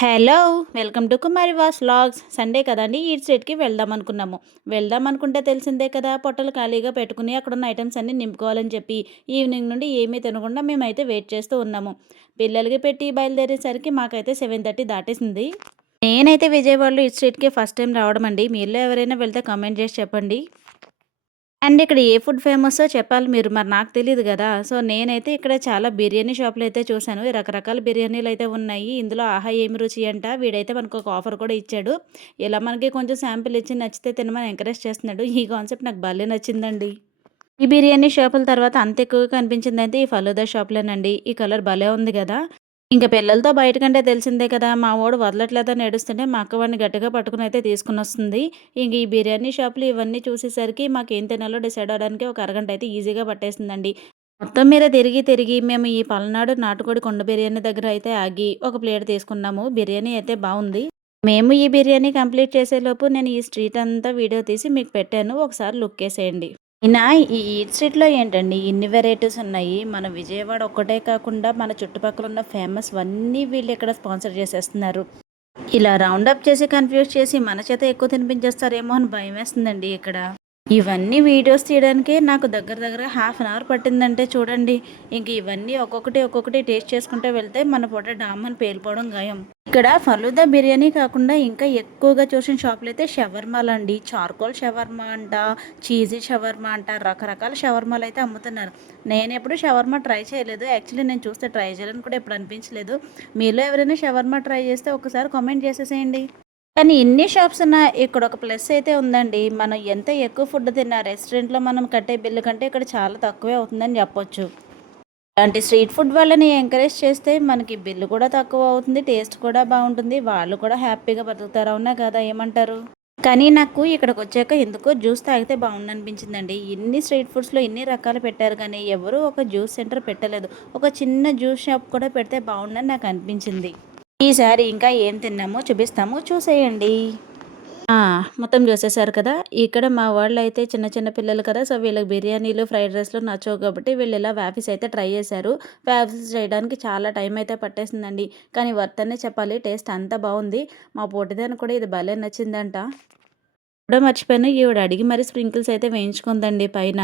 Hello! Welcome to Kumari was vlogs. Sunday కదండీ! Eat స్ట్రీట్‌కి వెళ్దాం అనుకున్నాము. వెళ్దాం అనుకుంటే తెలిసిందే కదా! పొట్టలు ఖాళీగా పెట్టుకుని అక్కడున్న ఐటెమ్స్ అన్నీ నింపుకోవాలని చెప్పి ఈవినింగ్ నుండి ఏమీ తినకుండా మేమైతే వెయిట్ చేస్తూ ఉన్నాము. పిల్లలకి పెట్టి బయలుదేరేసరికి మాకైతే 7:30 దాటేసింది. నేనైతే విజయవాడలో ఈట్ స్ట్రీట్‌కి ఫస్ట్ టైమ్ రావడం అండి. మీలో ఎవరైనా వెళ్తే కామెంట్ చేసి చెప్పండి. అండ్ ఇక్కడ ఏ ఫుడ్ ఫేమస్సో చెప్పాలి మీరు. మరి నాకు తెలీదు గదా! సో, నేనైతే ఇక్కడ చాలా బిర్యానీ షాపులైతే చూసాను. రకరకాల బిర్యానీలైతే ఉన్నాయి. ఇందులో 'ఆహా ఏమి రుచి' అంట. వీడైతే మనకొక ఆఫర్ కూడా ఇచ్చాడు. ఇలా మనకి కొంచెం శాంపిల్ ఇచ్చి నచ్చితే తినమని ఎంకరేజ్ చేస్తున్నాడు. ఈ కాన్సెప్ట్ నాకు భలే నచ్చిందండి. ఈ బిర్యానీ షాపుల తర్వాత అంత ఎక్కువగా కనిపించిందయితే ఈ ఫలూదా షాపులేనండి. ఈ కలర్ భలే ఉంది గదా! ఇంక పిల్లలతో బయటకంటే తెలిసిందే కదా! మా వోడు వదలట్లేదని ఏడుస్తుంటే మా అక్క వాడిని గట్టిగా పట్టుకొనయితే తీసుకొనొస్తుంది. ఇంక ఈ బిర్యానీ షాపులు ఇవన్నీ చూసేసరికి మాకేం తినాలో డిసైడ్ అవ్వడానికి ఒక అరగంట అయితే ఈజీగా పట్టేసిందండి. మొత్తం మీద తిరిగి, తిరిగి మేము ఈ పల్నాడు నాటుకోడి కుండ బిర్యానీ దగ్గర అయితే ఆగి ఒక ప్లేట్ తీసుకున్నాము. బిర్యానీ అయితే బావుంది. మేము ఈ బిర్యానీ కంప్లీట్ చేసేలోపు నేను ఈ స్ట్రీట్ అంతా వీడియో తీసి మీకు పెట్టాను. ఒకసారి లుక్కేసేయండి. అయినా ఈ ఈట్ స్ట్రీట్‌లో ఏంటండి ఇన్ని వెరైటీస్ ఉన్నాయి. మన విజయవాడ ఒక్కటే కాకుండా మన చుట్టుపక్కల ఉన్న ఫేమస్‌వన్నీ వీళ్ళు ఇక్కడ స్పాన్సర్ చేసేస్తున్నారు. ఇలా రౌండ్ అప్ చేసి, కన్‌ఫ్యూజ్ చేసి మన చేత ఎక్కువ తినిపించేస్తారేమో అని భయమేస్తుందండి ఇక్కడ. ఇవన్నీ వీడియోస్ తీయడానికే నాకు దగ్గర దగ్గర హాఫ్ అన్ అవర్ పట్టిందంటే చూడండి. ఇంక ఇవన్నీ ఒక్కొక్కటి టేస్ట్ చేసుకుంటూ వెళ్తే మన పొట్ట డామ్మని పేలిపోవడం ఖాయం. ఇక్కడ ఫలూదా బిర్యానీ కాకుండా ఇంకా ఎక్కువగా చూసిన షాపులైతే షవర్మాలండి. చార్కోల్ షవర్మా అంట, చీజీ షవర్మా అంట, రకరకాల షవర్మాలైతే అమ్ముతున్నారు. నేనెప్పుడు షవర్మా ట్రై చేయలేదు. యాక్చువల్లీ నేను చూస్తే ట్రై చేయాలని కూడా ఎప్పుడు అనిపించలేదు. మీలో ఎవరైనా షవర్మా ట్రై చేస్తే ఒకసారి కామెంట్ చేసేసేయండి. కానీ ఇన్ని షాప్స్ ఉన్నా ఇక్కడ ఒక ప్లస్ అయితే ఉందండి. మనం ఎంత ఎక్కువ ఫుడ్ తిన్నా రెస్టారెంట్‌లో మనం కట్టే బిల్లు కంటే ఇక్కడ చాలా తక్కువే అవుతుందని చెప్పొచ్చు. ఇలాంటి స్ట్రీట్ ఫుడ్ వాళ్ళని ఎంకరేజ్ చేస్తే మనకి బిల్లు కూడా తక్కువ అవుతుంది. టేస్ట్ కూడా బావుంటుంది. వాళ్ళు కూడా హ్యాపీగా బతుకుతారు. అవునా కదా! ఏమంటారు? కానీ నాకు ఇక్కడికొచ్చాక ఎందుకో జ్యూస్ తాగితే బావుండనిపించిందండి. ఇన్ని స్ట్రీట్ ఫుడ్స్‌లో ఇన్ని రకాలు పెట్టారు కానీ ఎవరు ఒక జ్యూస్ సెంటర్ పెట్టలేదు. ఒక చిన్న జ్యూస్ షాప్ కూడా పెడితే బావుండని నాకు అనిపించింది. ఈసారి ఇంకా ఏం తిన్నామో చూపిస్తాము చూసేయండి. ఆ! మొత్తం చూసేసారు కదా! ఇక్కడ మా వాళ్ళైతే చిన్న చిన్న పిల్లలు కదా! సో, వీళ్ళకి బిర్యానీలు, ఫ్రైడ్ రైస్‌లు నచ్చవు కాబట్టి వీళ్ళిలా వేఫీస్ అయితే ట్రై చేశారు. వేఫీస్ చేయడానికి చాలా టైం అయితే పట్టేసిందండి. కానీ వర్త్ అనే చెప్పాలి. టేస్ట్ అంతా బావుంది. మా పొట్టిదానికి కూడా ఇది భలే నచ్చిందంట. కూడా మర్చిపోయాను. ఈవిడ అడిగి మరి స్ప్రింకిల్స్ అయితే వేయించుకుందండి పైన.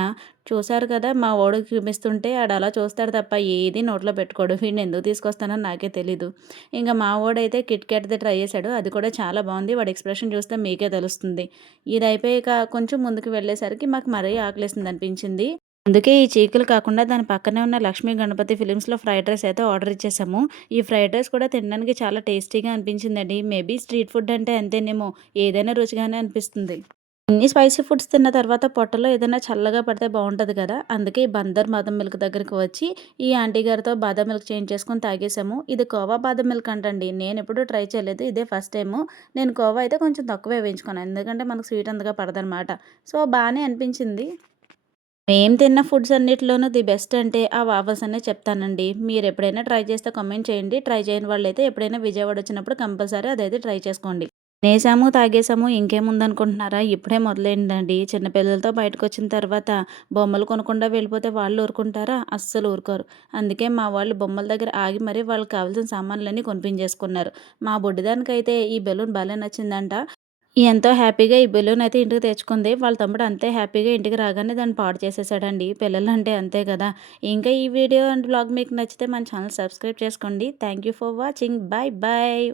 చూసారు కదా! మా వోడికి చూపిస్తుంటే ఆడలా చూస్తాడు తప్ప ఏది నోట్లో పెట్టుకోడు. వీడిని ఎందుకు తీసుకొస్తానో నాకే తెలీదు. ఇంక మా వోడైతే కిట్ క్యాట్‌ది ట్రై చేశాడు. అది కూడా చాలా బావుంది. వాడి ఎక్స్‌ప్రెషన్ చూస్తే మీకే తెలుస్తుంది. ఇది అయిపోయాక కొంచెం ముందుకు వెళ్ళేసరికి మాకు మరీ ఆకలేసిందనిపించింది. అందుకే ఈ చీకులు కాకుండా దాని పక్కనే ఉన్న లక్ష్మీ గణపతి ఫిలిమ్స్‌లో ఫ్రైడ్ రైస్ అయితే ఆర్డర్ ఇచ్చేసాము. ఈ ఫ్రైడ్ రైస్ కూడా తినడానికి చాలా టేస్టీగా అనిపించిందండి. మేబీ స్ట్రీట్ ఫుడ్ అంటే అంతేనేమో! ఏదైనా రుచిగానే అనిపిస్తుంది. ఇన్ని స్పైసీ ఫుడ్స్ తిన్న తర్వాత పొట్టలో ఏదైనా చల్లగా పడితే బావుంటది కదా! అందుకే ఈ బందర్ బాదం మిల్క్ దగ్గరికి వచ్చి ఈ ఆంటీ గారితో బాదం మిల్క్ చేయించేసుకొని తాగేసాము. ఇది కోవా బాదం మిల్క్ అంటండి. నేనెప్పుడూ ట్రై చేయలేదు. ఇదే ఫస్ట్ టైము. నేను కోవా అయితే కొంచెం తక్కువే వేయించుకున్నాను. ఎందుకంటే మనకు స్వీట్ అంతగా పడదనమాట. సో, బానే అనిపించింది. మేము తిన్న ఫుడ్స్ అన్నిటిలోనూ ది బెస్ట్ అంటే ఆ వాఫల్స్ అనే చెప్తానండి. మీరెప్పుడైనా ట్రై చేస్తే కామెంట్ చేయండి. ట్రై చేయని వాళ్ళైతే ఎప్పుడైనా విజయవాడ వచ్చినప్పుడు కంపల్సరీ అదైతే ట్రై చేసుకోండి. తినేసాము, తాగేసాము ఇంకేముందనుకుంటున్నారా? ఇప్పుడే మొదలైందండి. చిన్న పిల్లలతో బయటకొచ్చిన తర్వాత బొమ్మలు కొనకుండా వెళ్ళిపోతే వాళ్ళు ఊరుకుంటారా? అస్సలు ఊరుకోరు. అందుకే మా వాళ్ళు బొమ్మల దగ్గర ఆగి మరీ వాళ్ళకి కావాల్సిన సామాన్లన్నీ కొనిపించేసుకున్నారు. మా బుడ్డిదానికైతే ఈ బెలూన్ భలే నచ్చిందంట. ఎంతో హ్యాపీగా ఈ బెలూన్ అయితే ఇంటికి తెచ్చుకుంది. వాళ్ళ తమ్ముడు అంతే హ్యాపీగా ఇంటికి రాగానే దాన్ని పాడు చేసేసాడండి. పిల్లలంటే అంతే కదా! ఇంకా ఈ వీడియో అండ్ వ్లాగ్ మీకు నచ్చితే మన ఛానల్ సబ్స్క్రైబ్ చేసుకోండి. Thank you for watching. Bye bye.